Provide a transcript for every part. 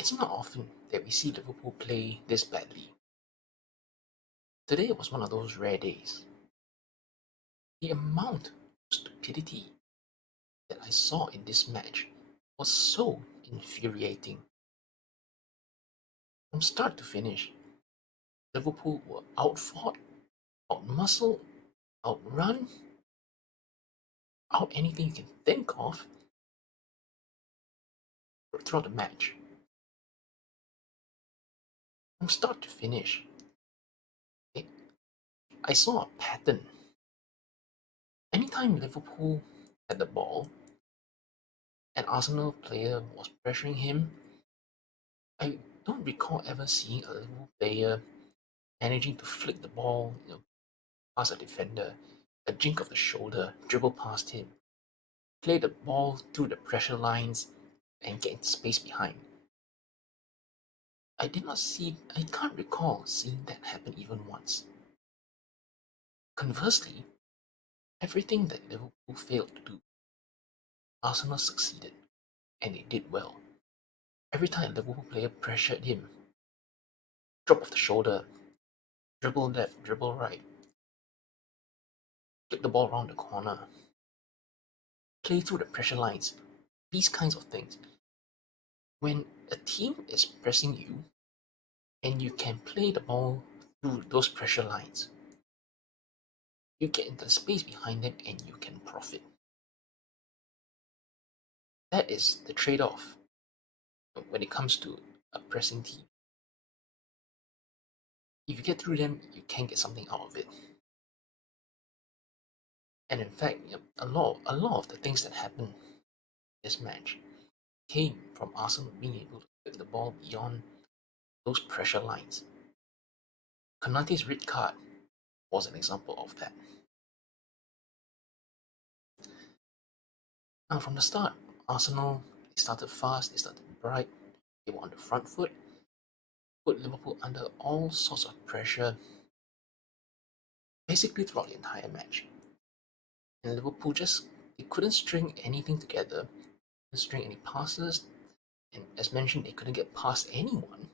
It's not often that we see Liverpool play this badly. Today was one of those rare days. The amount of stupidity that I saw in this match was so infuriating. From start to finish, Liverpool were outfought, outmuscled, outrun, out anything you can think of throughout the match. From start to finish, it, I saw a pattern. Anytime Liverpool had the ball, an Arsenal player was pressuring him. I don't recall ever seeing a Liverpool player managing to flick the ball, past a defender, a jink of the shoulder, dribble past him, play the ball through the pressure lines, and get into space behind. I can't recall seeing that happen even once. Conversely, everything that Liverpool failed to do, Arsenal succeeded, and they did well. Every time a Liverpool player pressured him, drop off the shoulder, dribble left, dribble right, flick the ball around the corner, play through the pressure lines, these kinds of things. When a team is pressing you and you can play the ball through those pressure lines, you get into the space behind them and you can profit. That is the trade off when it comes to a pressing team. If you get through them, you can get something out of it. And in fact, a lot of the things that happened in this match came from Arsenal being able to get the ball beyond those pressure lines. Konate's red card was an example of that. Now, from the start, Arsenal started fast, they started bright, they were on the front foot, put Liverpool under all sorts of pressure, basically throughout the entire match. And Liverpool just they couldn't string anything together, couldn't string any passes, and as mentioned, they couldn't get past anyone.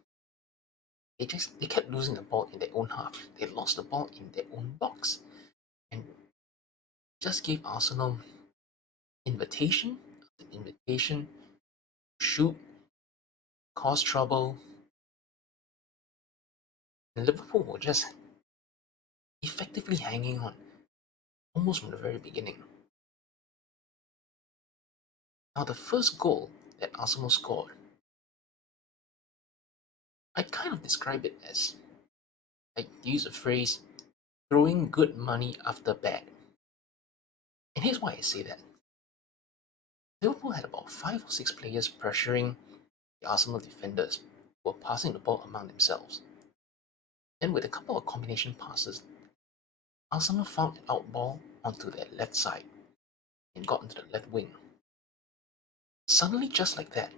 They kept losing the ball in their own half. They lost the ball in their own box, and just gave Arsenal invitation after invitation to shoot, cause trouble, and Liverpool were just effectively hanging on almost from the very beginning. Now, the first goal that Arsenal scored, I kind of describe it as, I use a phrase, throwing good money after bad. And here's why I say that. Liverpool had about 5 or 6 players pressuring the Arsenal defenders who were passing the ball among themselves. Then, with a couple of combination passes, Arsenal found an out ball onto their left side and got into the left wing. Suddenly, just like that,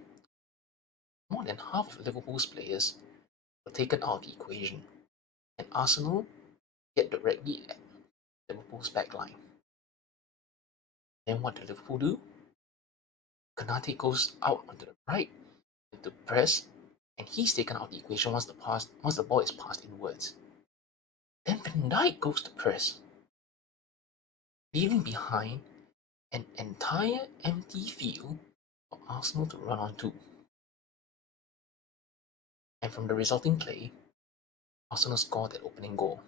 more than half of Liverpool's players were taken out of the equation, and Arsenal get directly at Liverpool's backline. Then what did Liverpool do? Konate goes out onto the right into press, and he's taken out of the equation once the ball is passed inwards. Then Van Dijk goes to press, leaving behind an entire empty field for Arsenal to run onto. And from the resulting play, Arsenal scored that opening goal.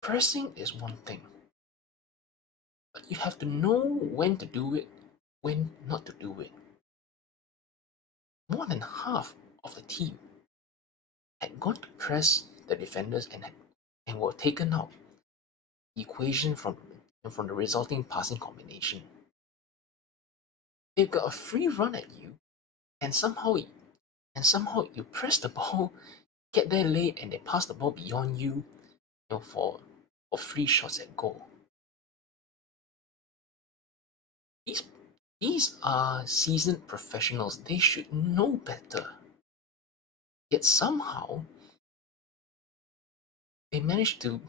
Pressing is one thing, but you have to know when to do it, when not to do it. More than half of the team had gone to press the defenders and were taken out the equation from the resulting passing combination. They've got a free run at you, and somehow you press the ball, get there late, and they pass the ball beyond you, for free shots at goal. These these are seasoned professionals. They should know better. Yet somehow they manage to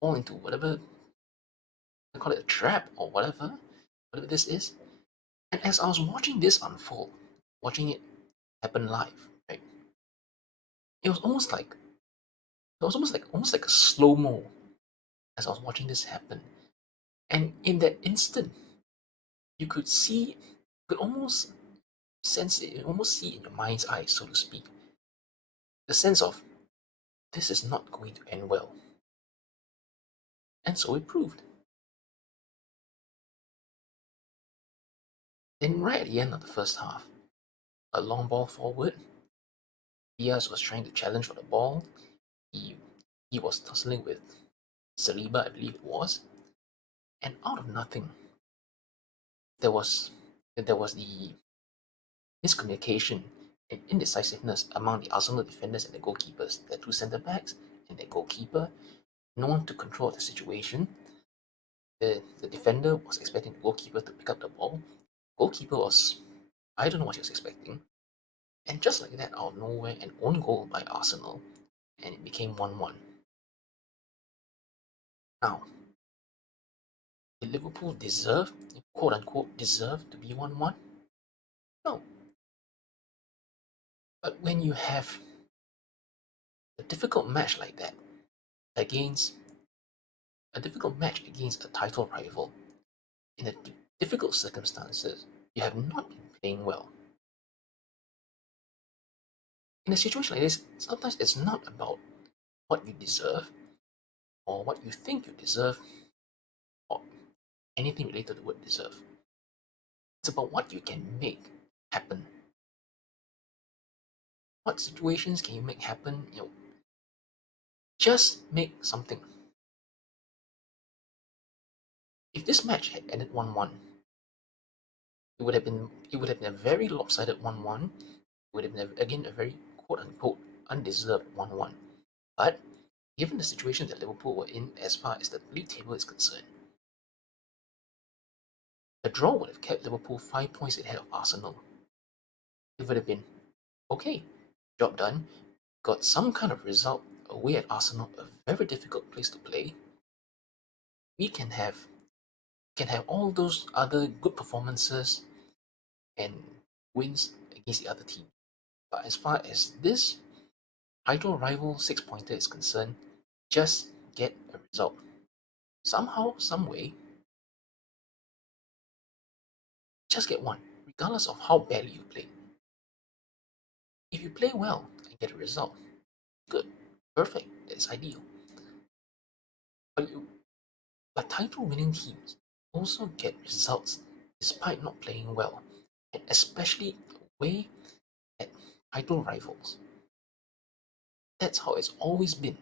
fall into whatever I call it, a trap or whatever this is, And as I was watching this unfold, watching it happen live, right, it was almost like a slow mo as I was watching this happen. And in that instant, you could see, you could almost sense it, you almost see in your mind's eye, so to speak, the sense of this is not going to end well. And so it proved. Then, right at the end of the first half, a long ball forward, Diaz was trying to challenge for the ball. He, he was tussling with Saliba, I believe it was. And out of nothing, there was there was the miscommunication and indecisiveness among the Arsenal defenders and the goalkeepers, the two centre backs and the goalkeeper. No one took control of the situation. The defender was expecting the goalkeeper to pick up the ball. Goalkeeper was, I don't know what he was expecting. And just like that, out of nowhere, an own goal by Arsenal, and it became 1-1. Now, did Liverpool deserve, quote unquote, deserve to be 1-1? No. But when you have a difficult match like that against a difficult match against a title rival in a difficult circumstances, you have not been playing well. In a situation like this, sometimes it's not about what you deserve or what you think you deserve or anything related to the word deserve. It's about what you can make happen. What situations can you make happen? Just make something. If this match had ended 1-1, it would have been a very lopsided 1-1. It would have been again a very quote unquote undeserved 1-1. But given the situation that Liverpool were in as far as the league table is concerned, a draw would have kept Liverpool 5 points ahead of Arsenal. It would have been okay, job done, got some kind of result away at Arsenal, a very difficult place to play. We can have all those other good performances and wins against the other team. But as far as this title rival 6 pointer is concerned, just get a result. Somehow, some way, just get one, regardless of how badly you play. If you play well and get a result, good, perfect, that's ideal. But title winning teams also get results despite not playing well, and especially away at title rivals. That's how it's always been.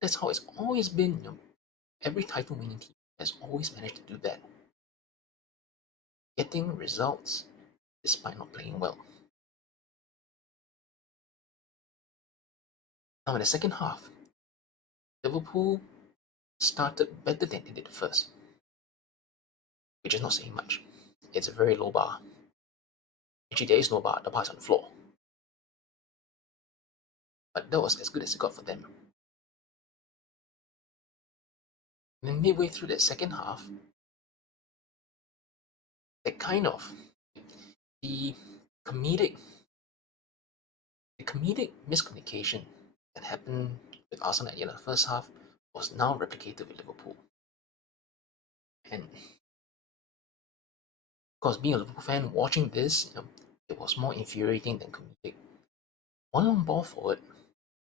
That's how it's always been. Every title winning team has always managed to do that, getting results despite not playing well. Now, in the second half, Liverpool started better than they did the first, which is not saying much. It's a very low bar. Actually, there is no bar, the bar's on the floor. But that was as good as it got for them. And then midway through that second half, that kind of the comedic the comedic miscommunication that happened with Arsenal at the end of the first half was now replicated with Liverpool. And of course, being a Liverpool fan, watching this, it was more infuriating than comedic. One long ball forward,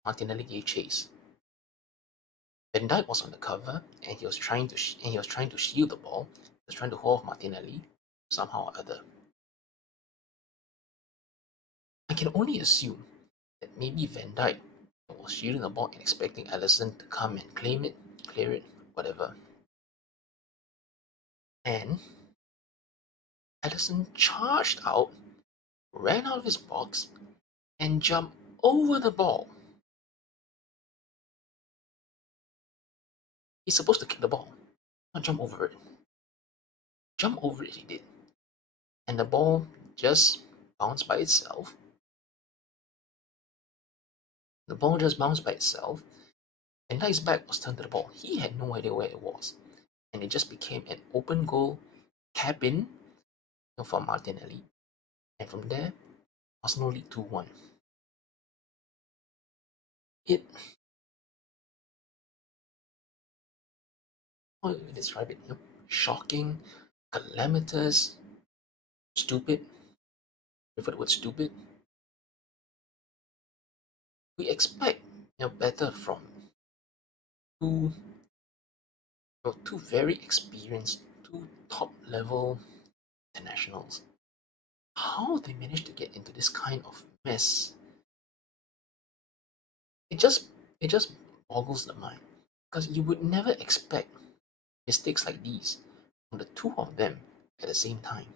Martinelli gave chase. Van Dijk was on the cover, and he was trying to shield the ball. He was trying to hold off Martinelli somehow or other. I can only assume that maybe Van Dijk was shielding the ball and expecting Alisson to come and claim it, clear it, whatever. And Alisson charged out, ran out of his box, and jumped over the ball. He's supposed to kick the ball, not jump over it. Jump over it, he did. And the ball just bounced by itself. The ball just bounced by itself, and Dyke's back was turned to the ball. He had no idea where it was. And it just became an open goal cap in for Martinelli, and from there, Arsenal lead 2-1. It, how do you describe it? Shocking, calamitous, stupid. Prefer the word stupid. We expect better from two two very experienced, two top level internationals. How they managed to get into this kind of mess, it just it just boggles the mind. Because you would never expect mistakes like these from the two of them at the same time.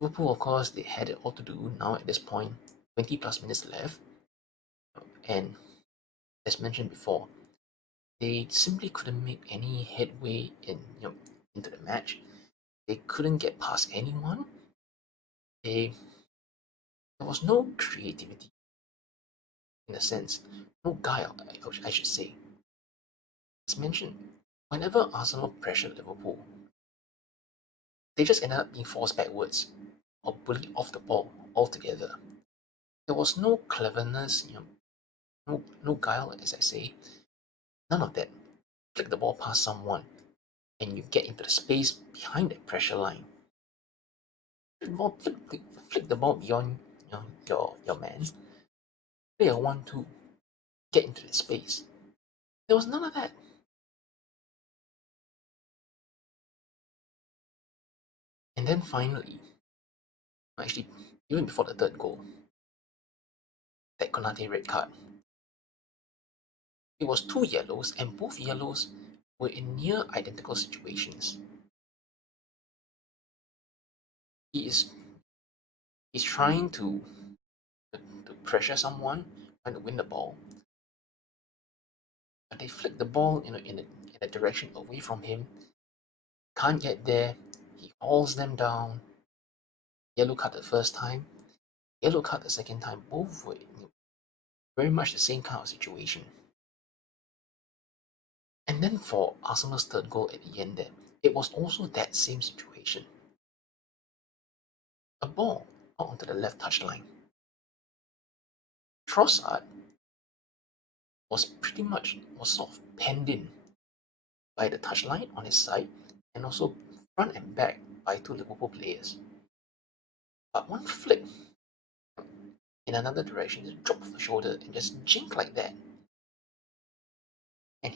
Liverpool, of course, they had it all to do now at this point, 20 plus minutes left, and as mentioned before, they simply couldn't make any headway into the match. They couldn't get past anyone. They There was no creativity in a sense, no guile, I should say. As mentioned, whenever Arsenal pressured Liverpool, they just ended up being forced backwards or bullied off the ball altogether. There was no cleverness, no guile, as I say, none of that. Flick the ball past someone and you get into the space behind that pressure line. Flick the ball beyond your man. Play a 1-2, get into the space. There was none of that. And then finally, actually, even before the third goal, that Konate red card, it was two yellows, and both yellows were in near identical situations. He is he's trying to pressure someone, trying to win the ball, but they flick the ball in a direction away from him. Can't get there. He hauls them down. Yellow card the first time, yellow card the second time. Both were very much the same kind of situation. And then for Arsenal's third goal at the end there, it was also that same situation. A ball out onto the left touchline. Trossard was sort of penned in by the touchline on his side and also front and back by two Liverpool players. But one flick in another direction, just drop off the shoulder and just jink like that. And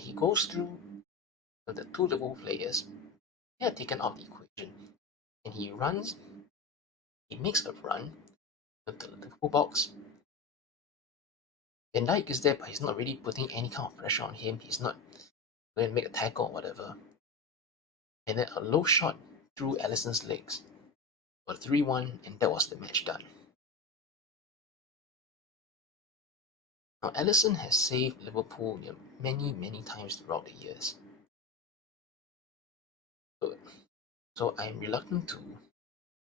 he goes through the two Liverpool players. They are taken out of the equation. And he makes a run to the Liverpool box. Van Dijk is there, but he's not really putting any kind of pressure on him. He's not going to make a tackle or whatever. And then a low shot through Alisson's legs for 3-1, and that was the match done. Now, Alisson has saved Liverpool many, many times throughout the years. So I'm reluctant to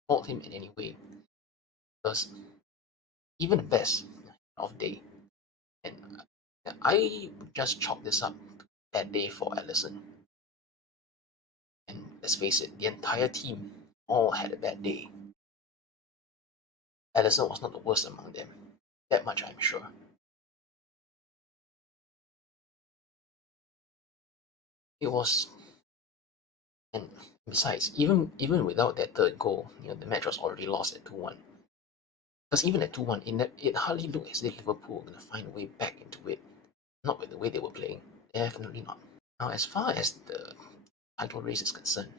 fault him in any way because even the best of day, and I would just chalk this up to a bad day for Alisson. And let's face it, the entire team all had a bad day. Alisson was not the worst among them. That much I'm sure. It was, and besides, even without that third goal, the match was already lost at 2-1. Because even at 2-1, it hardly looked as if Liverpool were going to find a way back into it. Not with the way they were playing. Definitely not. Now, as far as the title race is concerned,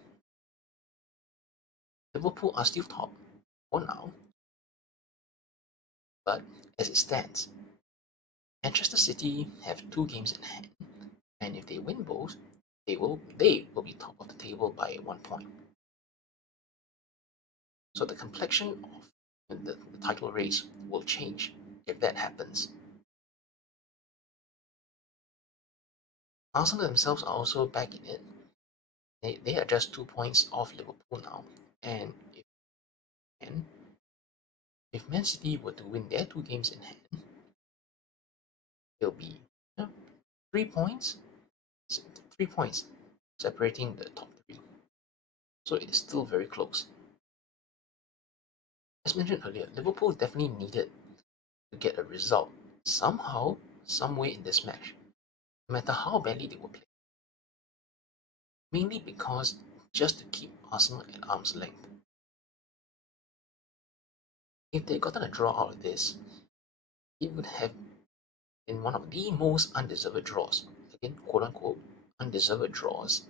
Liverpool are still top for now. But as it stands, Manchester City have two games in hand, and if they win both, they will be top of the table by 1 point. So the complexion of the title race will change if that happens. Arsenal themselves are also back in it. They are just 2 points off Liverpool now, and and if Man City were to win their two games in hand, they'll be 3 points 3 points separating the top three. So it is still very close. As mentioned earlier, Liverpool definitely needed to get a result somehow, some way in this match, no matter how badly they were playing. Mainly because just to keep Arsenal at arm's length. If they gotten a draw out of this, it would have been one of the most undeserved draws. Again, quote unquote, undeserved draws.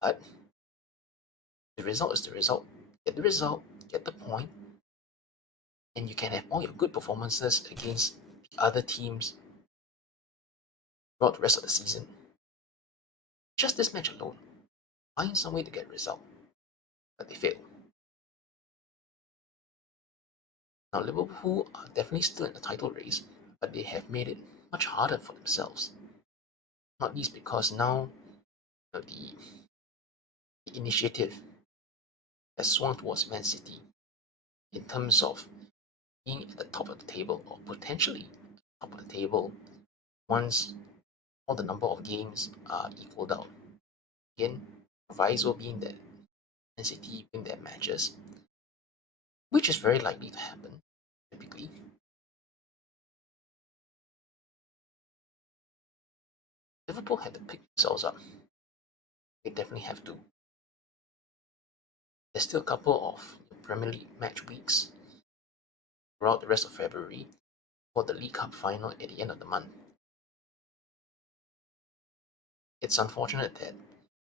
But the result is the result. Get the result, get the point, and you can have all your good performances against the other teams throughout the rest of the season. Just this match alone, find some way to get a result, but they failed. Now, Liverpool are definitely still in the title race, but they have made it much harder for themselves. Not least because now the initiative has swung towards Man City in terms of being at the top of the table or potentially top of the table once all the number of games are equaled out. Again, proviso being that Man City win their matches, which is very likely to happen typically. Liverpool have to pick themselves up. They definitely have to. There's still a couple of Premier League match weeks throughout the rest of February for the League Cup final at the end of the month. It's unfortunate that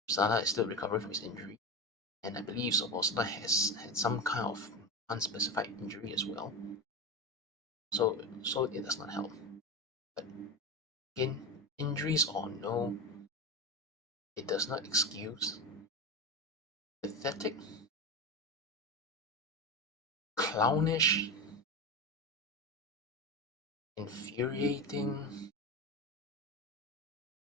Salah is still recovering from his injury, and I believe Szoboszlai has had some kind of unspecified injury as well. So it does not help. But again, injuries or no, it does not excuse pathetic, clownish, infuriating.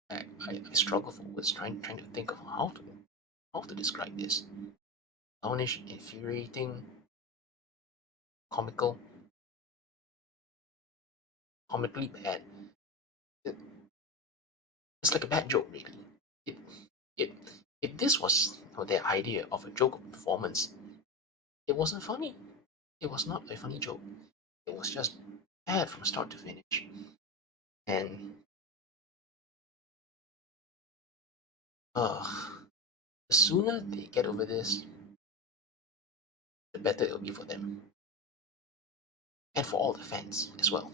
I struggle for words trying to think of how to describe this. Clownish, infuriating, comical, comically bad. It, it's like a bad joke, really. It, it, if this was their idea of a joke performance, it wasn't funny. It was not a funny joke. It was just bad from start to finish. And the sooner they get over this, the better it'll be for them. And for all the fans as well.